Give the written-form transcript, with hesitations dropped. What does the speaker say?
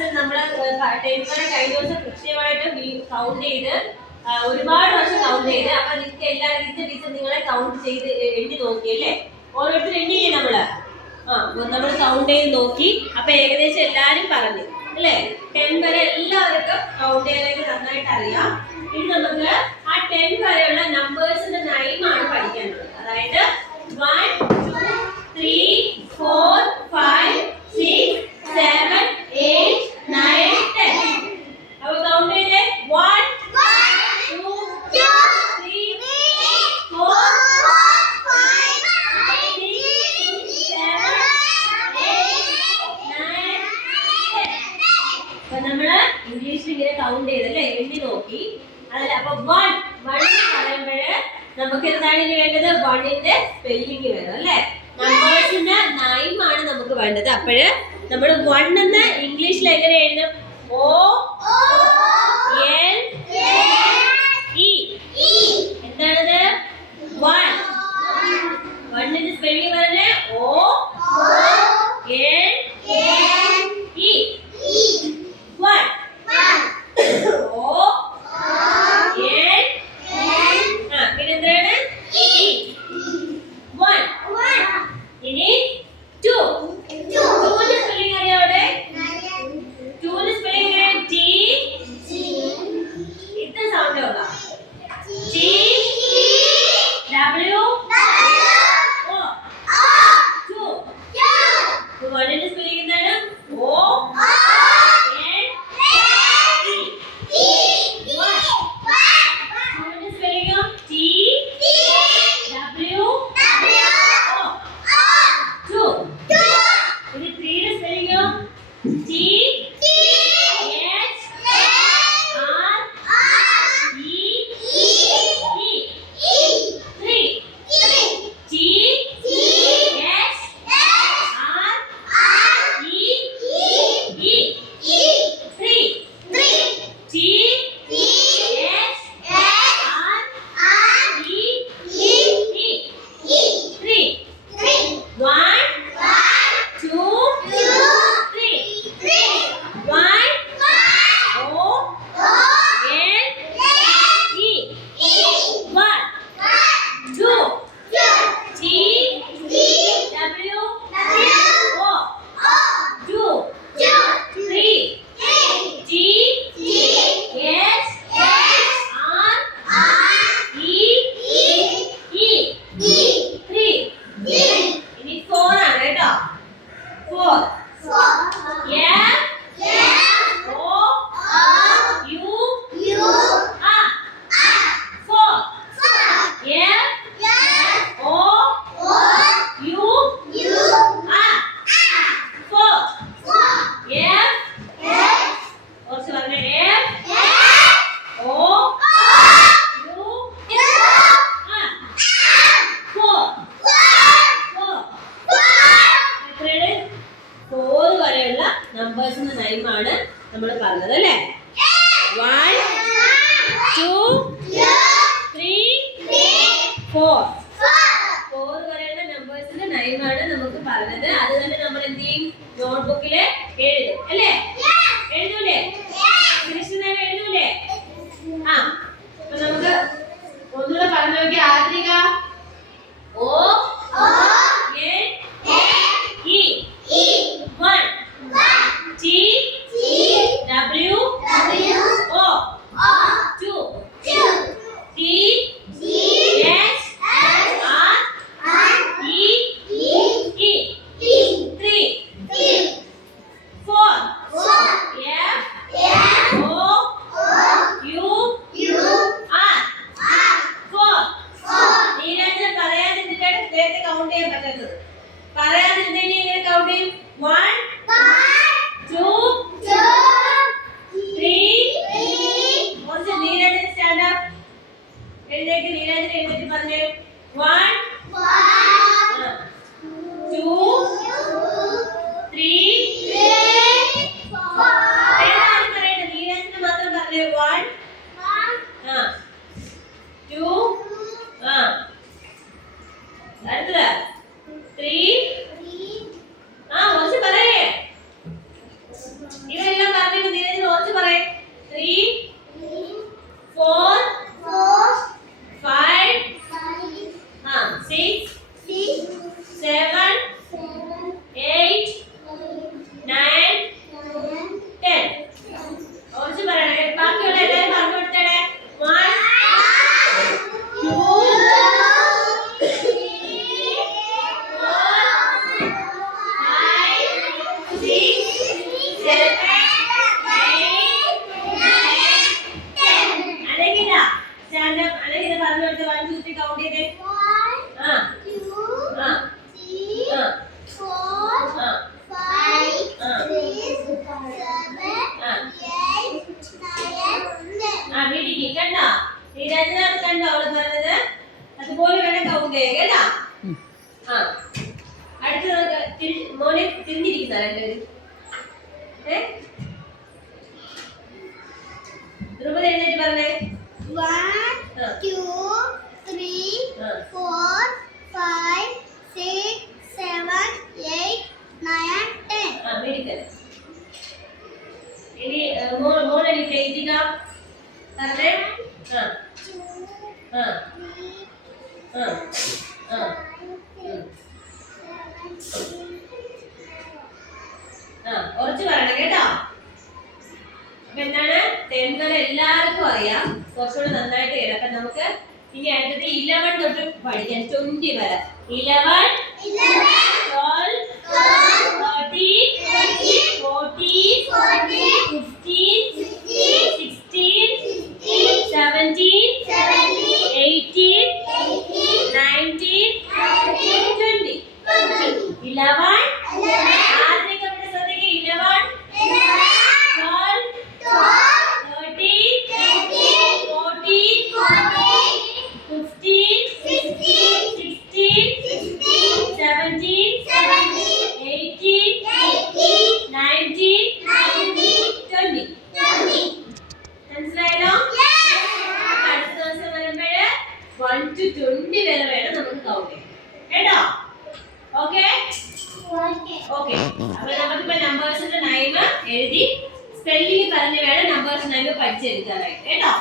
Numbers നമ്മൾ 10 വരെ കഴിഞ്ഞ ദിവസം കൃത്യമായിട്ട് കൗണ്ട് ചെയ്ത് ഒരുപാട് വർഷം കൗണ്ട് ചെയ്ത് അപ്പൊ നിങ്ങൾക്ക് എല്ലാവരും ടീച്ചർ നിങ്ങളെ കൗണ്ട് ചെയ്ത് എണ്ണി നോക്കിയല്ലേ? ഓരോരുത്തരും എണ്ണില്ലേ നമ്മള്? നമ്മൾ കൗണ്ട് ചെയ്ത് നോക്കി. അപ്പൊ ഏകദേശം എല്ലാരും പറഞ്ഞു അല്ലേ? 10 വരെ എല്ലാവർക്കും കൗണ്ട് ചെയ്യാനായിട്ട് നന്നായിട്ട് അറിയാം. ഇനി നമുക്ക് ആ 10 വരെയുള്ള നമ്പേഴ്സിന്റെ നൈമാണ് പഠിക്കാനുള്ളത്. അതായത് 1, 2, 3, 4, 5, 6, 7, 8, 9, 10. അപ്പൊ കൗണ്ട് ചെയ്തേ. 1, 2, 3, 4, 5, 6, 7, 8, 9, 10. അപ്പൊ നമ്മള് ഇംഗ്ലീഷിൽ ഇങ്ങനെ കൗണ്ട് ചെയ്തല്ലേ? എണ്ണി നോക്കി. അതല്ല അപ്പൊ 1 പറയുമ്പോഴേ നമുക്ക് എന്താണ് ഇനി വേണ്ടത്? 1ന്റെ സ്പെല്ലിംഗ് വേണം അല്ലേ? നമ്പേഴ്സിന്റെ നൈമാണ് നമുക്ക് വേണ്ടത്. അപ്പോഴ് നമ്മൾ 1 എന്ന് ഇംഗ്ലീഷിൽ എങ്ങനെ എഴുതും? O-N-E. എന്താണത്? 1. 1ന്റെ സ്പെല്ലിംഗ് പറഞ്ഞേ O-N-E. 1. പിന്നെ എന്താണ്? E. 1. ഇനി 2. 2ന്റെ സ്പെല്ലിംഗ് അറിയാം അവിടെ? 2ന്റെ സ്പെല്ലിംഗ് എങ്ങനെ? T. ഇത്ര സൗണ്ട് होगा. T W O. 2. 1ന്റെ സ്പെല്ലിംഗ് എന്താണ്? O N E. 1. 2ന്റെ സ്പെല്ലിംഗ് T W O. 2. ഇനി 3ന്റെ spelling T H R E E. 3. T H R E E. 3. T H R E E. 3. 1 2 3. 1 O N E. 1 2 T W O. 2 3 T H R E E. 3. ഇനി 4 ആണ് കേട്ടോ. 4 F O U R. 4 F O U R. 4 F കുറച്ച് പറഞ്ഞേ. F O U R. 4 എത്രയാണ്? 4 വരെയുള്ള നമ്പേഴ്സിന്റെ നൈമാണ് നമ്മൾ പറഞ്ഞത് അല്ലേ? 1 2 3 4. 4 വരെയുള്ള നമ്പേഴ്സിന്റെ നൈമാണ് നമുക്ക് പറഞ്ഞത്. അത് തന്നെ നമ്മൾ എന്ത് ചെയ്യും? നോട്ട്ബുക്കില് എഴുതും അല്ലേ? എഴുതൂലേ? ഫിനിഷ് നേരം എഴുതൂലേ? അപ്പൊ നമുക്ക് ഒന്നുകൂടെ പറഞ്ഞു നോക്കി. ആദ്രിക O N E. 1 T W O. 2 T H R കണ്ടോ അവള് പറഞ്ഞത്? അതുപോലെ വേണം കൗണ്ട് ചെയ്യാൻ കേട്ടാ. ആ അടുത്ത് മോനെ തിരിഞ്ഞിരിക്കുന്ന ധ്രുവത എഴുന്നേറ്റ് പറഞ്ഞേ. 1 2 3 4 5 6 7 8 9 10. മെഡിക്കൽ. ഇനി മോനെ എഴുതിക പറഞ്ഞേ. കുറച്ച് പറയണം കേട്ടോ. അപ്പൊ എന്താണ് 10 വരെ എല്ലാവർക്കും അറിയാം, കുറച്ചുകൂടെ നന്നായിട്ട് കേട്ടോ. അപ്പൊ നമുക്ക് ഇനി അടുത്തത് 11 തൊട്ട് പഠിക്കാം. 20 വരെ. 11 12 13 14 15 16 17 18 19 20. 11 ആദ്യമൊക്കെ ഇവിടെ ശ്രദ്ധിക്കുക. 11 12 13 14 15 16 17 18 19 20. മനസ്സിലായല്ലോ? അടുത്ത ദിവസം വരുമ്പോഴ് 1 to 20 വരെ വേണം നമുക്ക് കൗണ്ട് ചെയ്യാൻ കേട്ടോ. Okay okay. അപ്പൊ നമുക്കിപ്പോ നമ്പേഴ്സിന്റെ നൈമ് എഴുതി സ്പെല്ലിംഗ് പറഞ്ഞ് വേണം നമ്പേഴ്സ് നൈമ് പഠിച്ചെടുക്കാനായിട്ട് കേട്ടോ.